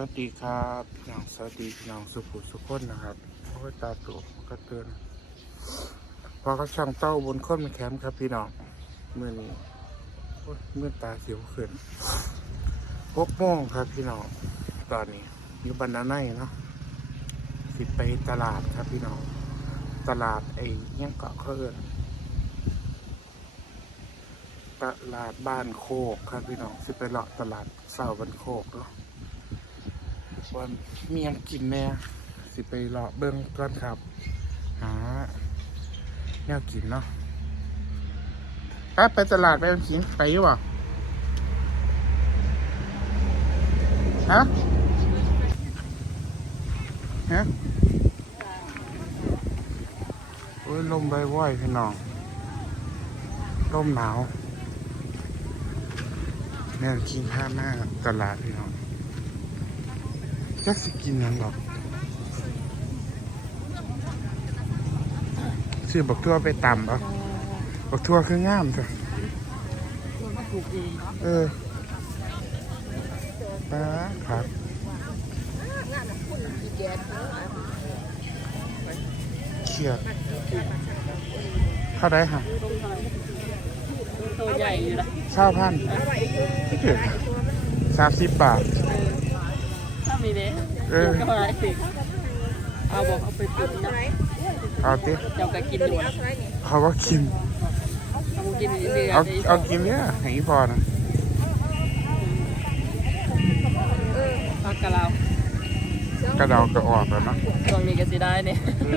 วัสดีครับพี่น้องสวัสดีพี่น้องสุขุสุขคนนะครับโอ้ยตาตุกก็เตือนพอเขาช่างเต้าบนค้นมาแคมป์ครับพี่น้องเมื่อนี้เมื่อตาเสียวขึ้นหกโมงครับพี่น้องตอนนี้อยู่บรรณาไนเนาะสิไปตลาดครับพี่น้องตลาดไอ้ยังเกาะเขาเอินตลาดบ้านโคกครับพี่น้องสิไปเลาะตลาดเสาบ้านโคกเนาะ ว่ามียังกินแน่สิไปเลาะเบิ้งก่อนครับ หา แนวกินเนาะไปไปตลาดไปกินไปอยู่บ่ฮะฮะโอ้ยลมใบว่อยพี่น้องลมหนาวแนวกินห้าหน้าตลาดพี่น้อง จักสิกินหยังหรอกซื้อบักทั่วไปตำเอาบักทั่วคืองามจ้ะเออป้าครับเขียดเข้าได้ค่ะตัวใหญ่อยู่นะเช่าพันสามสิบบาท ถ้ามีเด้เออก็อะไรสิเอาบอกเอาไปตุ๋นนะเอาติเจ้าก็กินอยู่นะเขาก็กิน เอากินเรื่อยๆเอาได้เอากินเนี่ยให้อีพอนะผักกะเรากระเดากระออกแล้วเนาะช่วงนี้ก็สิได้เนี่ยเขี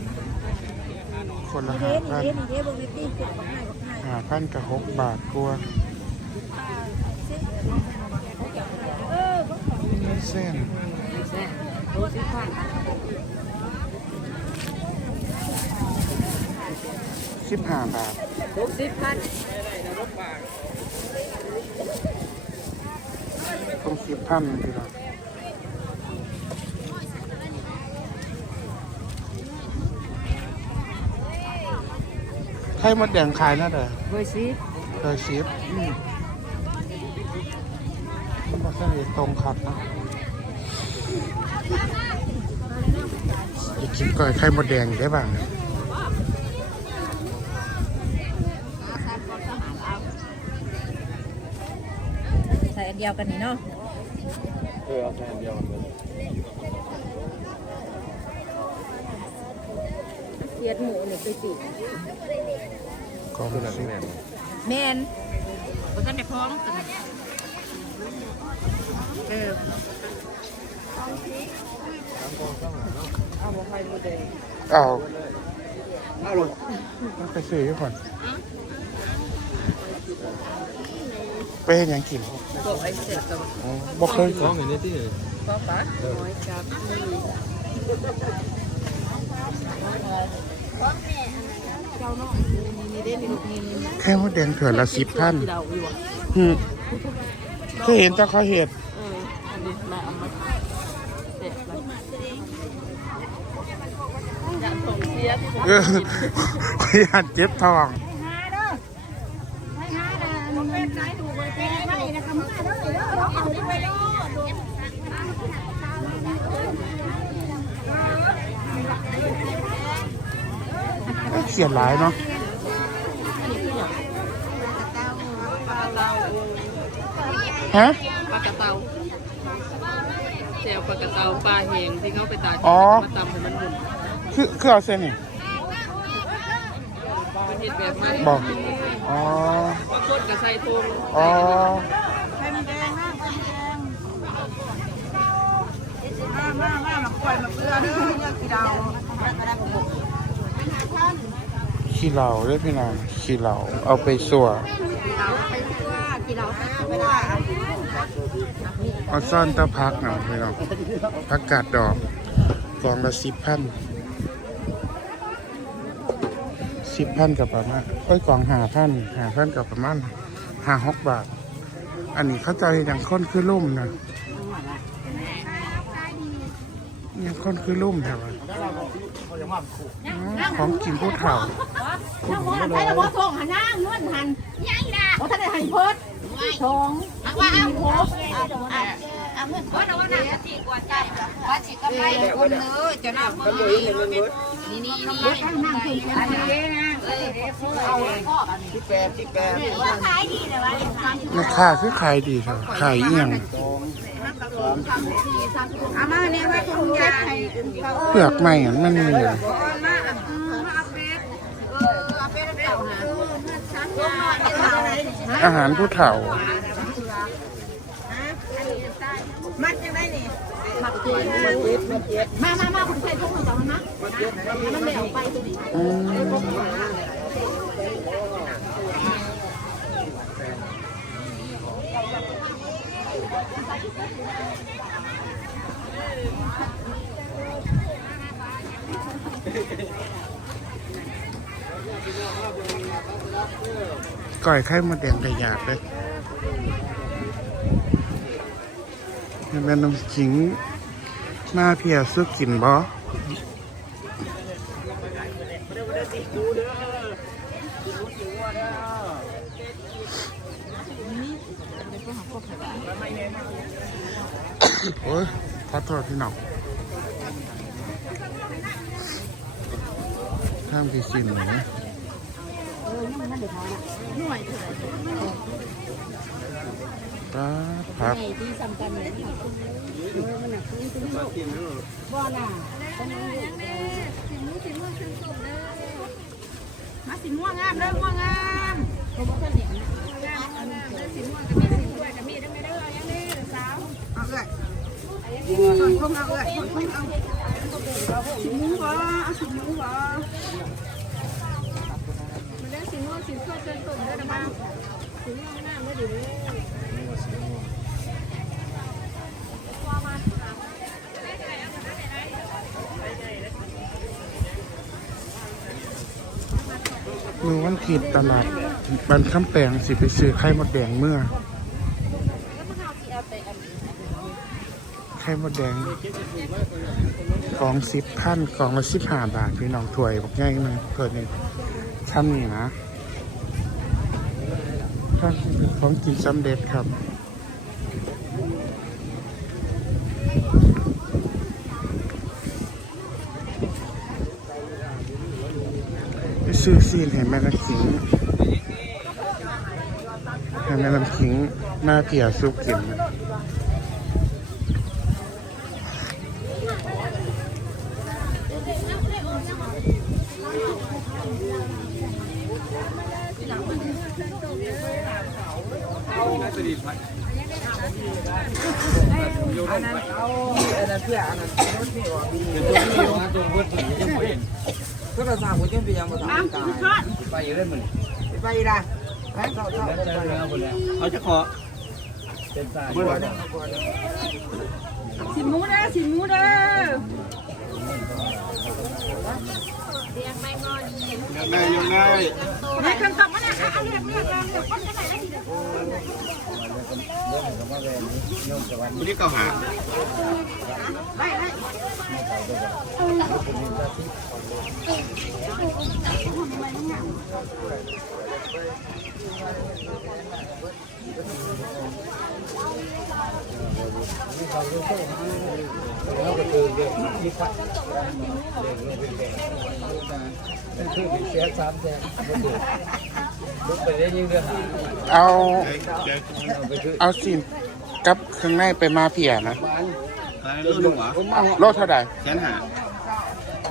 ายของง่ายห้าพันกับหกบาทกลัวเออเส้นรู้สิพันสิบห้าบาทรู้สิพันต้องสิบพันทีละไข่มดแดงขายน่าเด้อเบอร์สิเคยชิปมันบอกเส้นตรงครับนะอยากกินก่อยไข่มดแดงอยู่ได้บ้างเนี่ยใส่อันเดียวกันนี่เนาะเออเอาแค่อันเดียวกันเลย เสียดหมูนี่ไปติก็คือไม่แบบสินี้แม่นแมนมันก็ได้พร้อมกันเออเอาบอกใครมือแดงเอาเอาลงต้องไปซื้อก่อนไปเห็นยังกินบอกไอ้เสร็จกับอ๋อบ่เคยฟ้องอย่างนี้ที่ป้าป้าน้อยจับนี่ เจ้าเนาะนี่เด้นี่ลูกนี่นี่ไข่มดแดงเถื่อนละสิบท่าอยู่อะอืมเคยเห็นเขาเห็ดเอออันนี้มาเอาเสร็จแล้วอยากส่งเออขยานเจ็บทอง เด้อไปหาเด้อมันเป็นไหนดูไปแก้ไว้นะคะมาเด้อเด้อเราเอาไปเด้อเขียนหลายเนาะปลากระเตาฮะปลากระเตาเซลปลากระเตาปลาแหงที่เขาไปตากอ๋อ มาตำให้มันหมุนคือคือเอาเส้นนี่เป็นเห็ดแบบไหนบอกอ๋อ บางคนก็ใส่ถุงอ๋อ ไข่มันแดงนะไข่มันแดงมามามามาปล่อยมาเปลือกอยากกี่ดาว ขี้เหล่าด้วยพี่น้องขี้เหล่าเอาไปสัวกี่ดาวเอาซ่อนตะพักนะพี่น้องพักกาดดอกกล่องละสิบพันสิบพันกับประมาณเอ้ยกล่องหาพันหาพันกับประมาณห้าหกบาท อันนี้เขาใจะอย่างค้นคือลุ่มนะยังค้นคือลุ่มแถวะอ๋อ ของกินผู้เฒ่าน้ำมันใช้ระบบส่งหันย่างนวดหันย่างนะโอ้ท่านได้หันเพิดสองว่าเอาโคเอาเงินเพิดเอาว่าหนักจีกว่าใจว่าจีกำไรคนเนื้อจะนับมือนี่นี่นี่นั่งนั่งคุยกันนี่นะเอาพ่อกันที่แปดที่แปดว่าขายดีเลยว่าแม่ค้าคือขายดีเถอะขายเอียง อามาเนี่ยว่าคงจะให้เปลือกใหม่อันมันมีอะมาเอาเป็ดเออเอาเป็ดเอาหาชั้นว่าเนี่ยอาหารผู้เฒ่า มัดยังได้นี่มัดเจ็ดมามามาคุณใส่ทุกคนต่อมานะมันเดี๋ยวไปตัวนี้ อืม ก่อยไข่มดแดงกระยาดเลยนี่เป็นน้ำขิง หน้าเพียซื้อกินบ่ โอ้ยขอโทษพี่น้องข้ามพี่สินหนูป้าดพักที่สำคัญเลยมันหนักขึ้นขึ้นบ่น่ะมาสีม่วงงามเด้อม่วงงามเขาบอกว่าเนี่ยสีม่วงกับมีสีด้วยกับมีได้ไม่ได้ยังได้สาวเอาเลย ส่วนพุ่งเอาเลยส่วนพุ่งเอาสีม่วงบ่เอาสีม่วงบ่มันได้สีม่วงสีเพื่อเจนตุ่มได้หรือเปล่าสีม่วงน้ำไม่ดีเลยมือวันขีดตลาดบันคำแปลงสิไปซื้อไข่มดแดงเมื่อ ไข่มดแดงกองสิบพันกองละสิบห้าบาทพี่น้องถวยบอกง่ายมาเกิดนี่ชั้นนี่นะถ้าของกินสำเร็จครับซื้อซีนให้แม่น้ำขิงให้แม่น้ำขิงมาเพียซุปกิน ก็เราสามคนยังไปยังมาทำการไปอยู่ได้เหมือนไปไปต่อต่อเอาจะขอเป็นสายสิมูเด้อสิมูเด้อยังได้ยังได้นี่ครื่องตอกมั นน่ะเอาเรียกเรียกเรียกเดี๋ยวคนจะไหนได้ทีเดียววันนี้เก่าหาไปไปคือเสียสามแสนลุกไปได้ยิ่ง เดือนหาเอาไปคือเอาซีนกับข้างในไปมาเพียนะอะไรรุ่นหนึ่งหรอโลเท่าไหร่แสนหา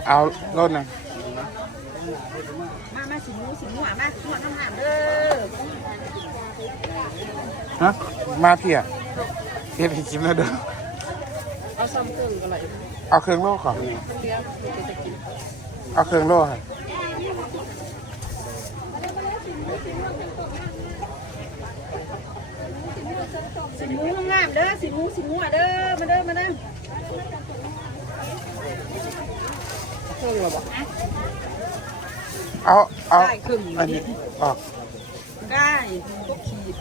เอาโลหนึงมามาสิหมูสิหมูอะมาหมดน้ำหนักเด้อฮะมาเพียเฮ็ดให้กินแล้วเด้อเอาซ้ำเครื่องก็ไหลเอาเครื่องโล่ก่อนเลี้ยงจะกินเอาเครื่องโล่ค่ะ สิหมูงามเด้อสิหมูสิมูอะเด้อมาเด้อมาเด้อเครื่องราเอาเอาได้ครึ่งอันนี้ออกได้พวกขีด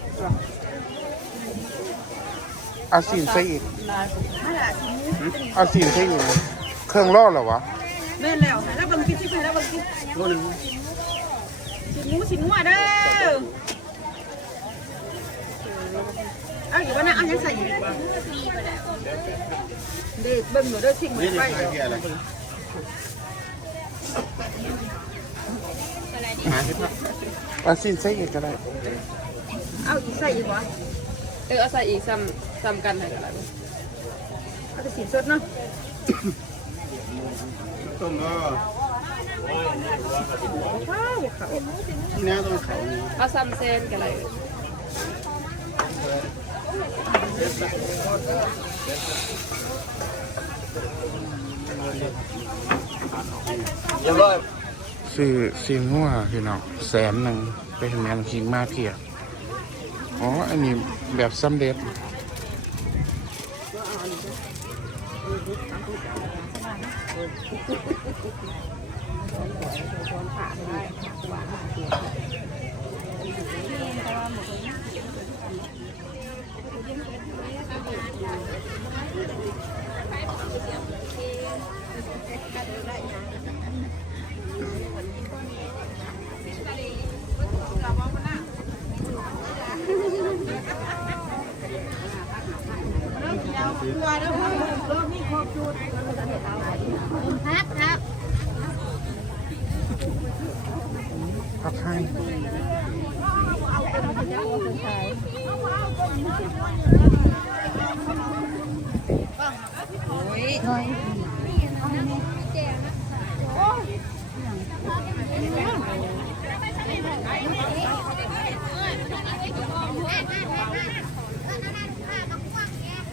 เอาสีนใส่อีกลายมาละสิหมูเอาสีนใส่อีกเครื่องโล่เหรอวะแม่แล้วแล้วบิ่งกินสิให้แล้วบิ่งกินโลนึง สิหมูสิหมูอะเด้อเอาอยู่ว่านะเอายังใส่อีกวะเด็กเบิ่งหนูเด้อสิ่งเหมือนไปเด้อเอาสีนใส่อีกก็ได้เอาอีกใส่อีกวะเออเอาใส่อีกซ้ำซ้ำกันให้กันเลยเอาแต่สีสดเนาะต้มก็ ว้าวเขาที่นี้ต้องเขาเอาซ้ำเส้นกันเลยเรียบร้อยซื้อซีนหัวพี่น้องแสนหนึ่งไปทำงานคิงมาเพียอ๋อ อันนี้แบบสำเร็จ right.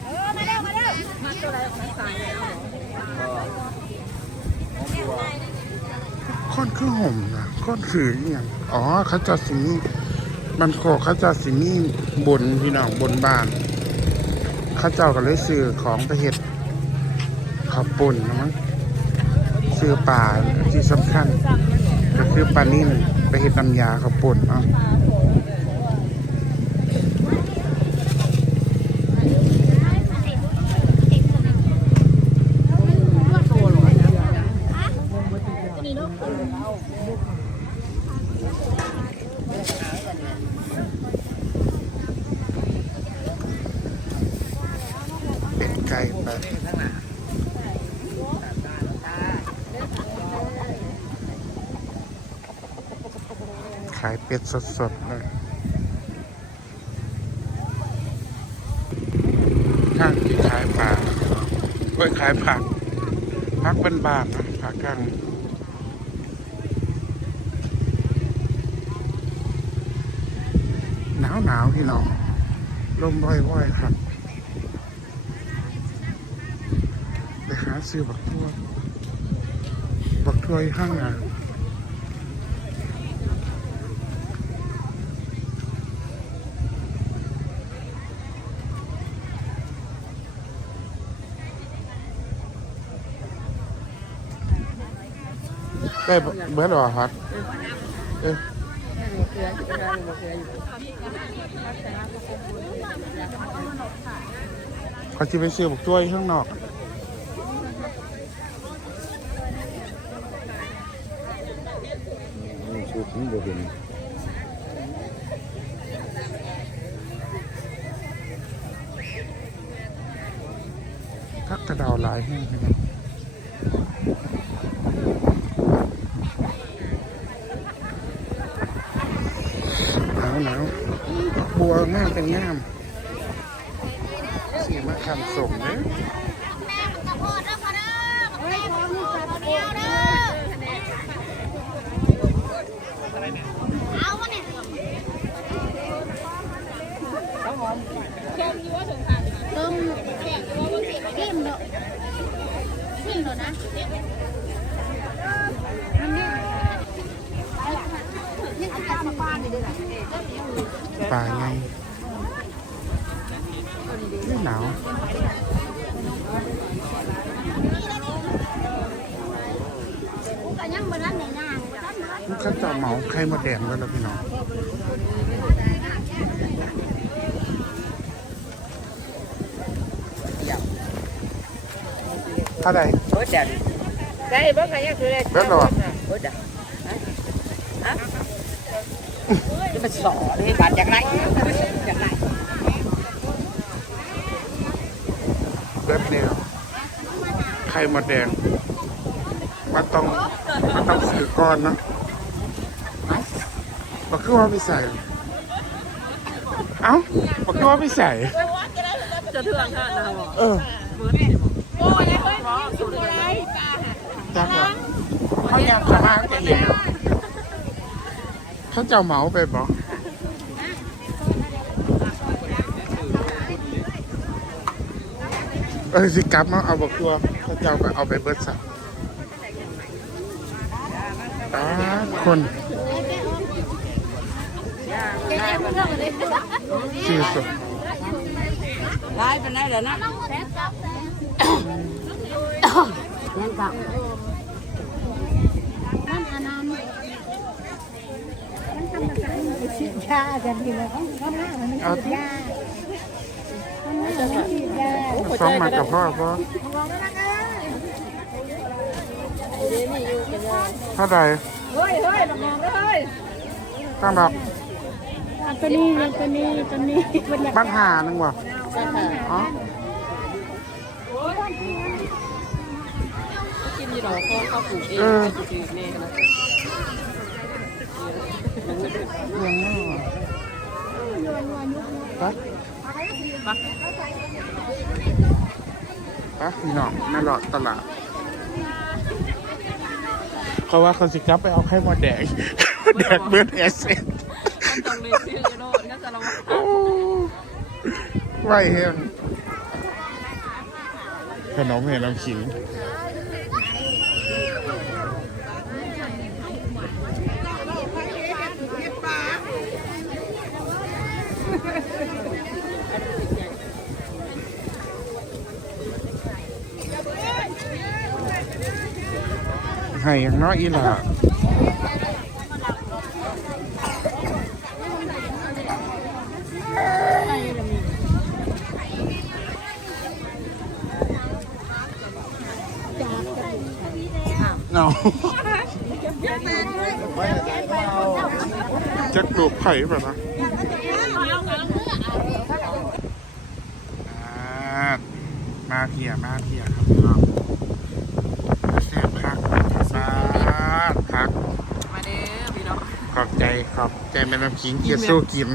เออมาเร็วมาเร็วค้อนคือห่มนะค้อนคืออหย่างอ๋อเขาจะสีมันโคเขาจะสีนี่บนพี่น้องบนบ้านเขาเจ้าก็เลยซื้อของไปเห็ดข้าวปุ่นนะมั้งซื้อปลา สำคัญ ก็คือปลานิ่นไปเห็ดน้ำยาข้าวป่นเนาะ เป็ดไก่ไป ผ็ดสดๆ เลยข้างที่ขายปลาเอ้ยขายผักผักเป็นบาทนะผักข้างหนาวหนาวพี่น้องลมว่อยๆครับไปหาซื้อบักทั่วบักทั่วอยู่ข้างหน้ ได้เบิร์ดหรอครับเออเขาจะไปซื้อบักทั่วอยู่ข้างนอกชุดนี้บ่เป็นพักกระเดาหลายแห้งไปหน่ เป็นงามสีมะขามสมนะต้มแกงตัวมันสีเข้มเนาะเข้มเนาะนะปลาไง หนาวก็ยังบ่ทันได้ย่างบ่ทันได้มันข้าเจ้าเหมาไข่มดแดงแล้วล่ะพี่น้องเท่าไหร่โอ้จันได้บ้างไงยังคือได้เบิดแล้วอะโอ้จันฮะจะมาสอนให้บาดจากไหนจากไหน เบิดเนี่ย ไข่มดแดงมันต้องมันต้องสื่อก่อนเนอะบอกคือว่าไม่ใส่ เอ้าบอกคือว่าไม่ใส่จะเทืองค่ะนะบอกเออโอ้ยเฮ้ยสุดเลยจักว่าเขาอยากจะมาจะเองเขาเจ้าเหมาไปบอก เออสิกลับมาเอาบอกตัวเขาเจ้าก็เอาไปเบิดซะตาคนชื่อสุดได้เป็นไงเดี๋ยวนะนั่นก็นั่นอันนั้นมันทำมาการมันฉีดยากันทีละเขาเขาหน้ามันฉีดยา สองมากับพ่อพ่อเท่าไหร่เฮ้ยเฮ้ยบักมองเฮ้ยตั้งแบบตัวนี้ตัวนี้ตัวนี้มันอยากบ้านหานึงว่ะอ๋อกินยีหรอพ่อเขาปลูกเองไปจืดๆเนี่ยนะเรื่องนี้ว่ะ ปไปพี่น้องมาหลอดตลาดเขาว่าเขาสิกลับไปเอาไข่มดแดงแดกเบิร์ดเอสเอ็นมันต้องเลี้ยงชื่อโดนก็จะระวังโอ้ไหวเฮงขนมเห็นน้ำขิง ให้อยังน้อยอีหล่ะเอาจะกลูกไผ่แบบนะอ่ามาเพียมาเพียครับพี่น้องแซ่บพักซาดพัก มาเด้อพี่น้อง ขอบใจขอบใจแม่น้ำขิงเกียรติสู้กิน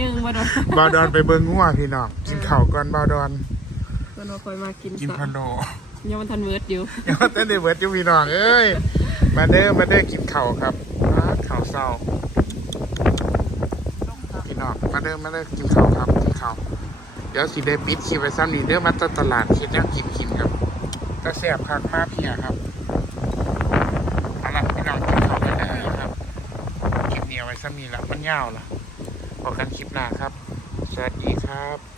ยึงมาโดนบาวดอนไปเบิ้งงัวพี่น้องกินข้าวก่อนบาวดอนมันมาคอยมากินกินพะโนยังมันทันเวิร์ดอยู่ยังเต้นได้เบิร์ดอยู่พี่น้องเอ้ยมาเด้อมาเด้อกินข้าวครับอ่าข้าวเศร้าพี่น้องมาเด้อมาเด้อกินข้าวครับกินข้าวเดี๋ยวสิได้ปิดคลิปไว้ซ้ำนี่เด้อมาตตลาดเฮ็ดแนวกินกินครับตะแซ่บคักมาเพียครับเอาล่ะพี่น้องกินข้าวกันได้ครับคลิปนี้เอาไว้ ซ้ำนี่ละมันยาวละพอกันคลิปหน้าครับ สวัสดีครับ